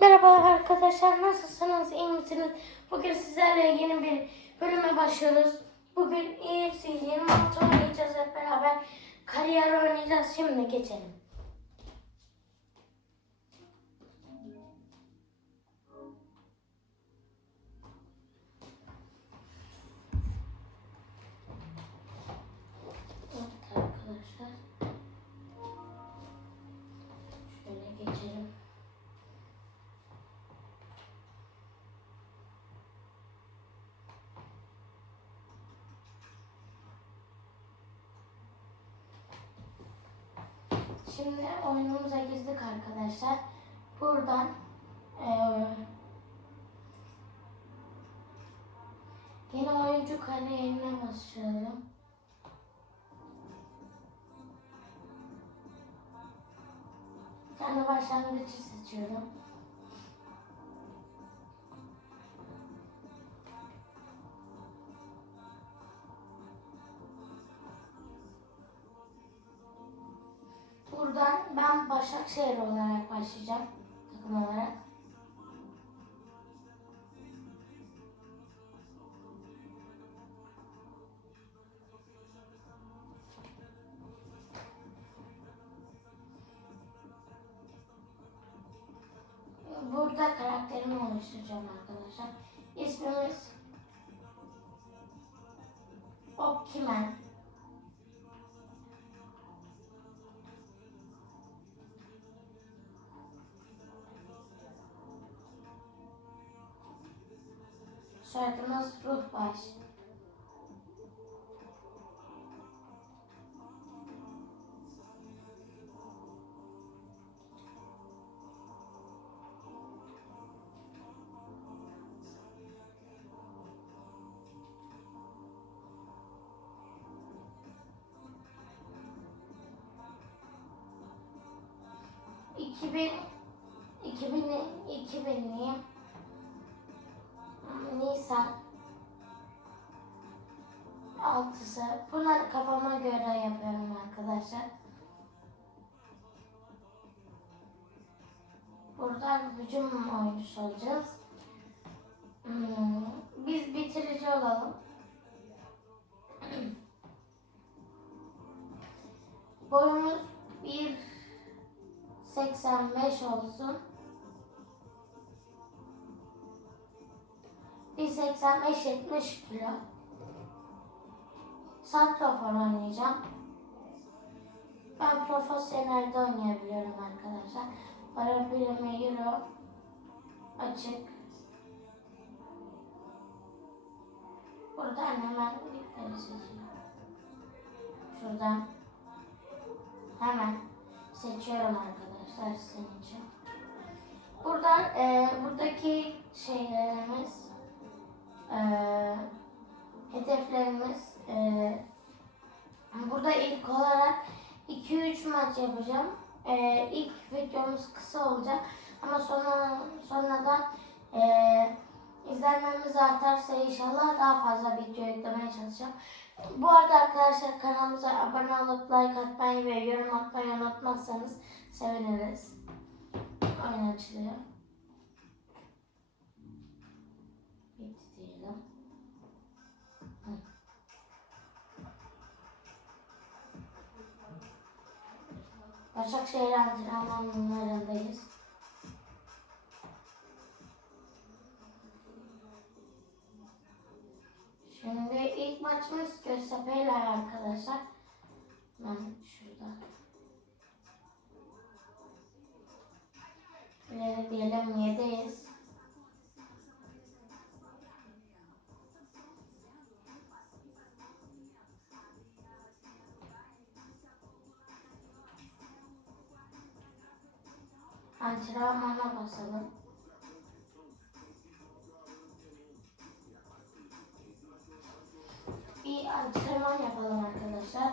Merhaba arkadaşlar nasılsınız iyi misiniz? Bugün sizlerle yeni bir bölüme başlıyoruz. Bugün EFC 26 oynayacağız hep beraber. Kariyer oynayacağız şimdi geçelim. Şimdi oyunumuza girdik arkadaşlar. Buradan eee yeni oyuncu kariyerine başlayalım. Kendi başlangıcı seçiyorum. Ben Başakşehir olarak başlayacağım. Takım olarak. Burada karakterimi oluşturacağım arkadaşlar. İsmimiz Opkimen. Sorte nossos pais. Altısı. Bunları kafama göre yapıyorum arkadaşlar. Buradan hücum oyuncusu olacağız. Hmm, Biz bitirici olalım. Boyumuz 1.85 olsun. 1.85-70 kilo. Santrafor oynayacağım. Ben profesyonelde oynayabiliyorum arkadaşlar. Para birimi euro açık. Buradan hemen bir seçiyorum. Şuradan hemen seçiyorum arkadaşlar sizin için. Buradan e, buradaki şeylerimiz e, hedeflerimiz e, burada ilk olarak 2-3 maç yapacağım. E, ilk videomuz kısa olacak ama sonra sonradan e, izlenmemiz artarsa inşallah daha fazla video yüklemeye çalışacağım. Bu arada arkadaşlar kanalımıza abone olup like atmayı ve yorum atmayı unutmazsanız seviniriz. Oyun açılıyor. Başakşehir antrenmanlarındayız. Şimdi ilk maçımız Göztepe ile arkadaşlar. Ben şurada. İleri diyelim 7'yiz. Antrenmana basalım. Bir antrenman yapalım arkadaşlar.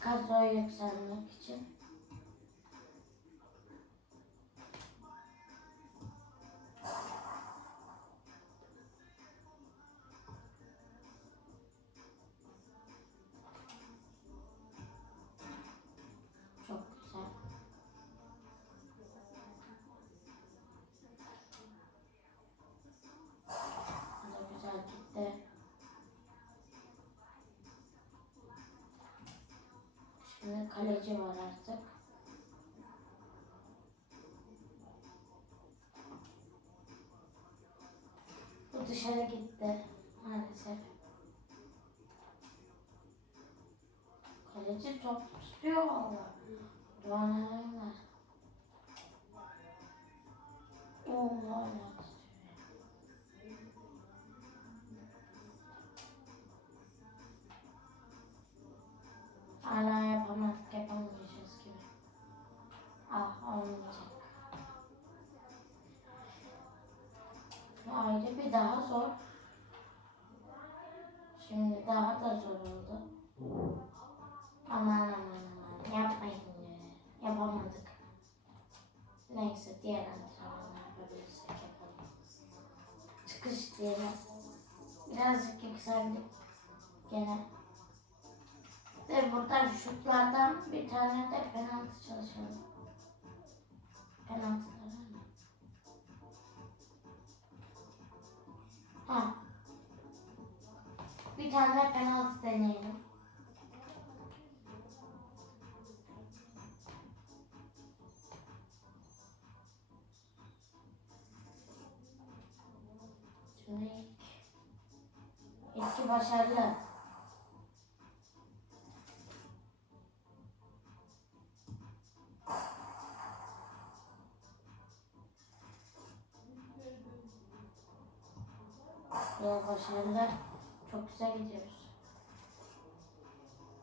Kadroyu yükselmek için. Kaleci var artık. Bu dışarı gitti maalesef. Kaleci top tutuyor valla. Duvarlarım var. Oo valla Hala yapamadık, yapamayacağız gibi. Ah olmayacak. Ayrı bir daha zor. Şimdi daha da zor oldu. Aman aman aman yapmayın ya. Yapamadık. Neyse diğer antrenmanı yapabilirsek yapalım. Çıkış diyelim. Birazcık yükseldik. Gene. Ve burada şutlardan bir tane de penaltı çalışalım. Penaltılar mı? Ha. Bir tane penaltı deneyelim. İlki başarılı. Başarılı. Çok güzel gidiyoruz.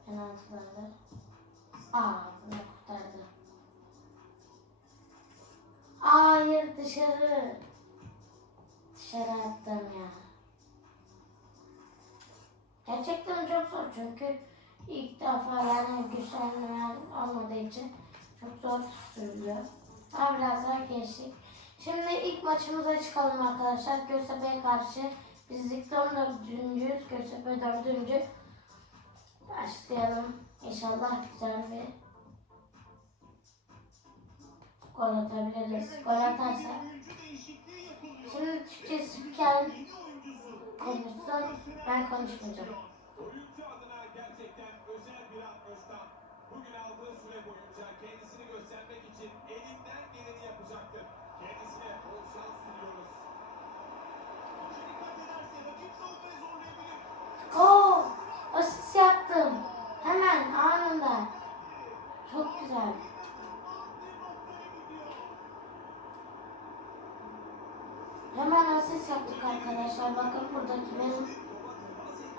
Penaltılarda. Aa bunu kurtardı. Hayır dışarı. Dışarı attım ya. Gerçekten çok zor çünkü ilk defa yani güçlenmeyen olmadığı için çok zor tutuluyor. Ama biraz daha geçtik. Şimdi ilk maçımıza çıkalım arkadaşlar. Göztepe'ye karşı biz ligde 14. Göztepe 4. Başlayalım. İnşallah güzel bir gol atabiliriz. Gol atarsak. Şimdi Türkçe spiker konuşsun. Ben konuşmayacağım. Asist yaptık arkadaşlar. Bakın buradaki benim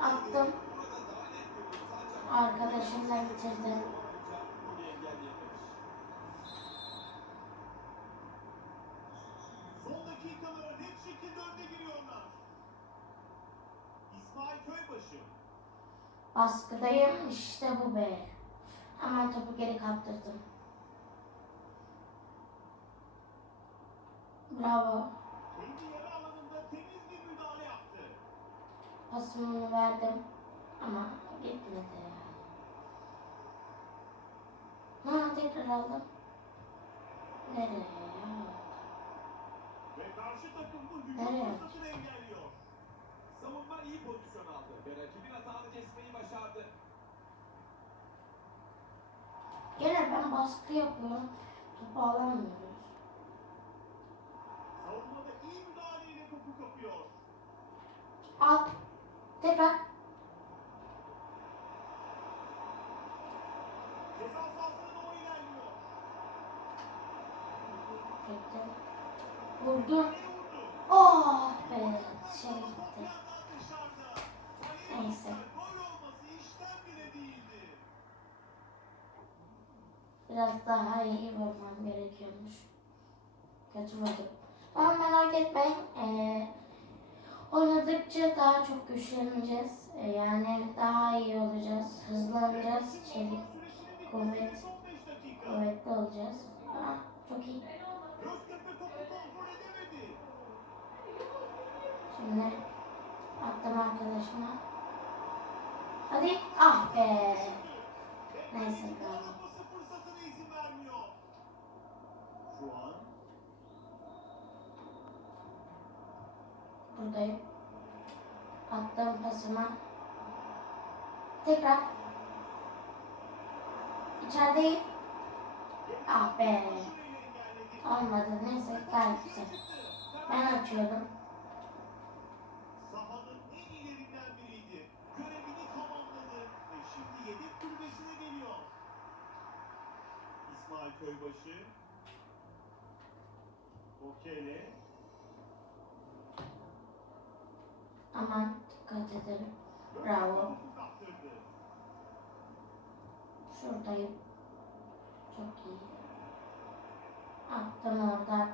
attım. Arkadaşım da bitirdi. Bunu engelleyememiş. Son dakikalara net şekilde önde giriyorlar. İsmail Köybaşı. Baskıdayım. İşte bu be. Hemen topu geri kaptırdım. Bravo. Pasımı verdim. Ama gitmedi ya. Ha tekrar aldım. Nereye ya? Ve karşı takım bu hücum fırsatını engelliyor. Savunma iyi pozisyon aldı ve rakibin hatanı kesmeyi başardı. Gene ben baskı yapıyorum. Topu alamıyoruz. Savunmada iyi müdahaleyle topu kapıyor. Al. Tekrar. Vurdu. Oh be. Dışarı gitti. Neyse. Biraz daha iyi vurmam gerekiyormuş. Kötü vurdum. Ama merak etmeyin. Ee, oynadıkça daha çok güçleneceğiz. Ee, yani daha iyi olacağız. Hızlanacağız. Süresinin kuvvet, kuvvetli olacağız. Aa, çok iyi. Şimdi attım arkadaşıma. Hadi. Ah be. Neyse bravo. Buradayım. Attım pasıma. Tekrar. İçerideyim. Ah be. Olmadı. Neyse gayet güzel. Ben açıyordum. Sahanın en ilerinden Aman dikkat edelim. Bravo. Şuradayım. Çok iyi. Attım oradan.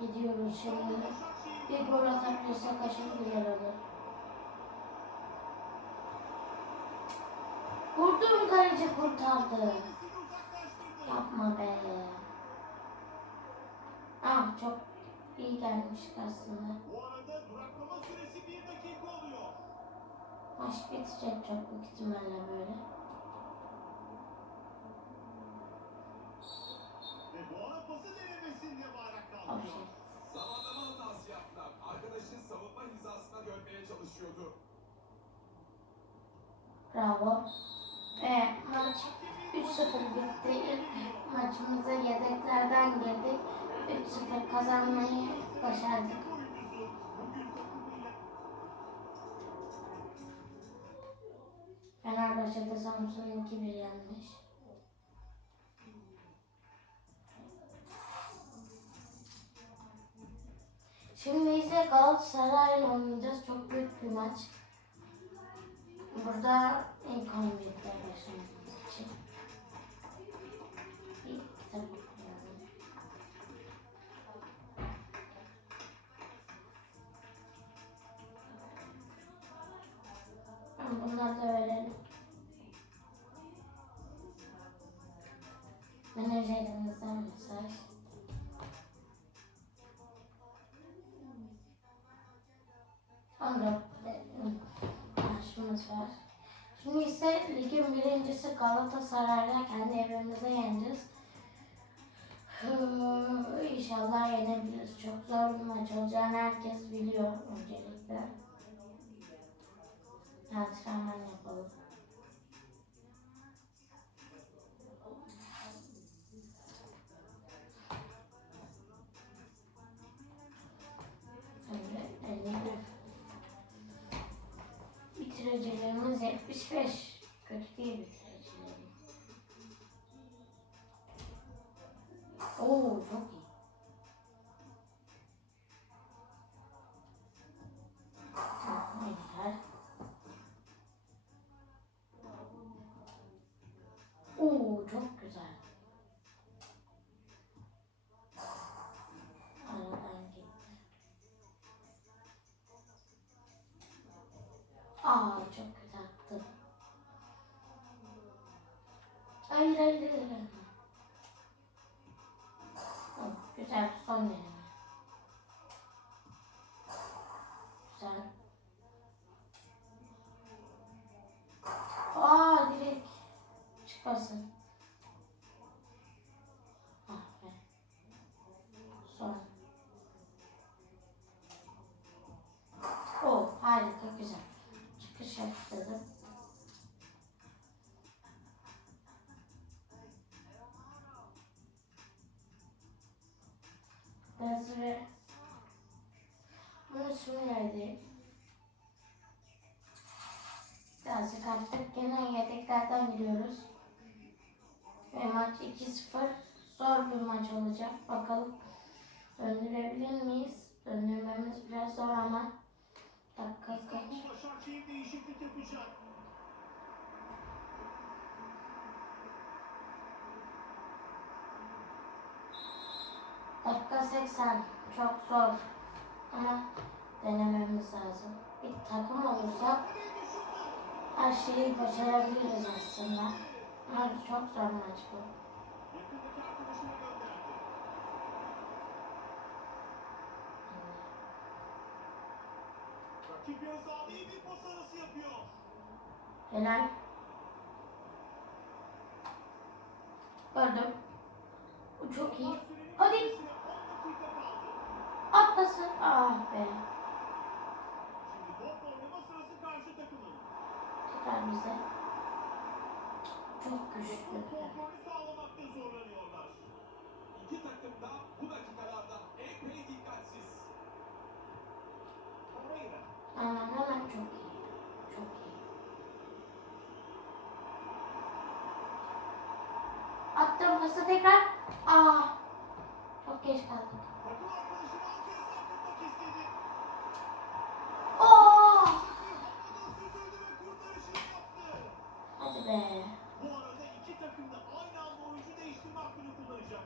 Gidiyoruz şimdi. Bir gol atabilirsek aşırı güzel olur. Vurdum kaleci kurtardı. Yapma be. Ah çok iyi gelmiştik aslında. Maç bitecek çok büyük ihtimalle böyle. Ve bu ara pası denemesinde bayrak O kalkıyor. Zamanlama hatası yaptılar. Arkadaşın savunma hizasına dönmeye çalışıyordu. Bravo. Ve maç 3-0 bitti. İlk maçımıza yedeklerden girdik. 3-0 kazanmayı başardık. Fenerbahçe'de Samsun'u 2-1 yenmiş. Şimdi ise Galatasaray'la oynayacağız. Çok büyük bir maç. Burada ilk 11'de başlamamız için. Bunları da verelim. Menajerimizden mesaj. Onda maçımız var. Şimdi ise ligin birincisi Galatasaray'la kendi evimizde yeneceğiz. İnşallah yenebiliriz. Çok zor bir maç olacağını herkes biliyor öncelikle. Antrenman yapalım. Bitiricilerimiz 75. Kötü değil bitiricilerimiz. Oo çok Aa çok kötü attım. Hayır hayır hayır. Oh, güzel son deneme. Güzel. Aa direkt çıkmasın. Ah be. Son. Çıkış yaptırdım. Bazı ve bunu şöyleydi. Birazcık artık gene yedeklerden gidiyoruz. Ve maç 2-0 zor bir maç olacak. Bakalım döndürebilir miyiz? Döndürmemiz biraz zor ama dakika kaç? İstanbul Başakşehir değişiklik yapacak. Dakika 80 çok zor ama denememiz lazım. Bir takım olursak her şeyi başarabiliriz aslında. Ama çok zor maç bu. Rakip iyi bir pas arası yapıyor. Helal. Gördüm. Bu çok iyi. Hadi. Atlasın. Ah be. Tekrar bize. çok güçlü. İki çok iyi. Çok iyi. Attım pası tekrar. Aa. Çok geç kaldık. Hadi be. Bu arada iki takım da aynı anda oyuncu değiştirme hakkını kullanacak.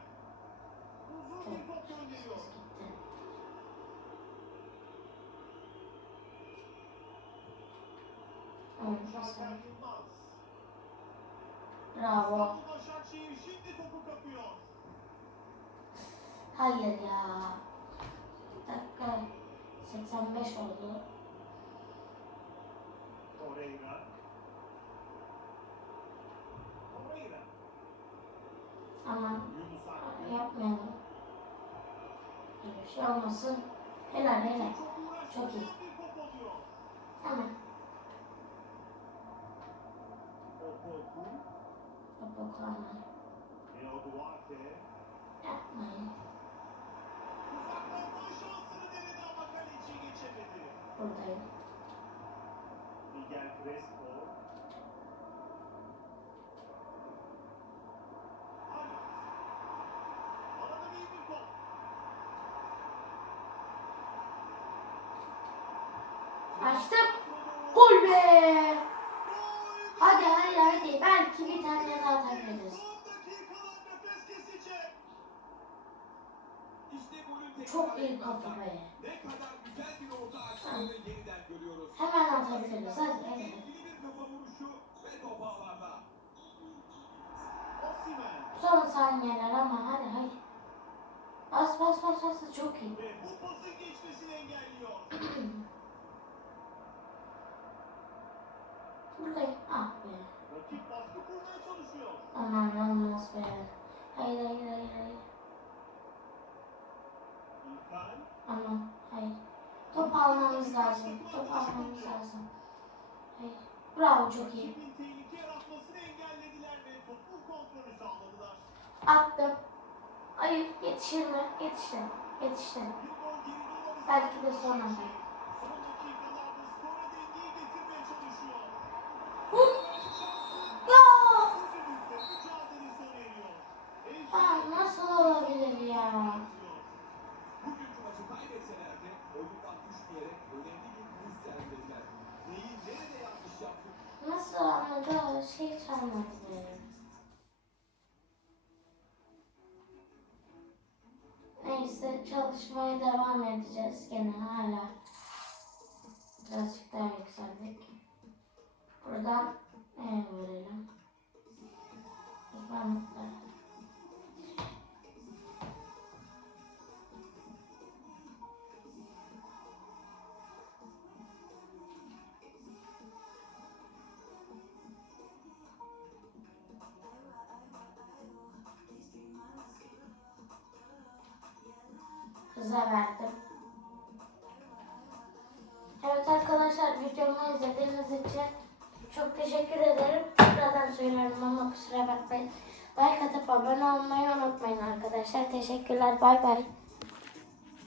Uzun bir top gönderiyor. Yılmaz. Bravo. İstanbul Başakşehir şimdi topu kapıyor. Hayır ya. Dakika 85 oldu. Torreira. Ama Yunus Akgün. yapmayalım. Böyle bir şey olmasın. Helal helal. Çok iyi. Hemen. Opoku. Duarte. Yapmayın. Buradayım. Miguel Crespo. Açtığını yeniden görüyoruz. Hemen atabiliriz. Hadi hadi. Son saniyeler ama hadi hadi. Bas bas bas bas. Çok iyi. Ve. Buradayım. Ah be. Aman olmaz be. Hayır hayır hayır hayır. İlkan. Aman hayır. Top almamız lazım. Top almamız lazım. Hayır. Bravo çok iyi. Attım. Hayır yetişir mi? Yetiştim. Yetiştim. Belki de sonra. Çalışmaya devam edeceğiz gene hala. Birazcık daha yükseldik. Buradan ne verelim? Uzmanlıklar. Hıza verdim. Evet arkadaşlar videomu izlediğiniz için çok teşekkür ederim. Tekrardan söylüyorum ama kusura bakmayın. Like atıp abone olmayı unutmayın arkadaşlar. Teşekkürler. Bay bay.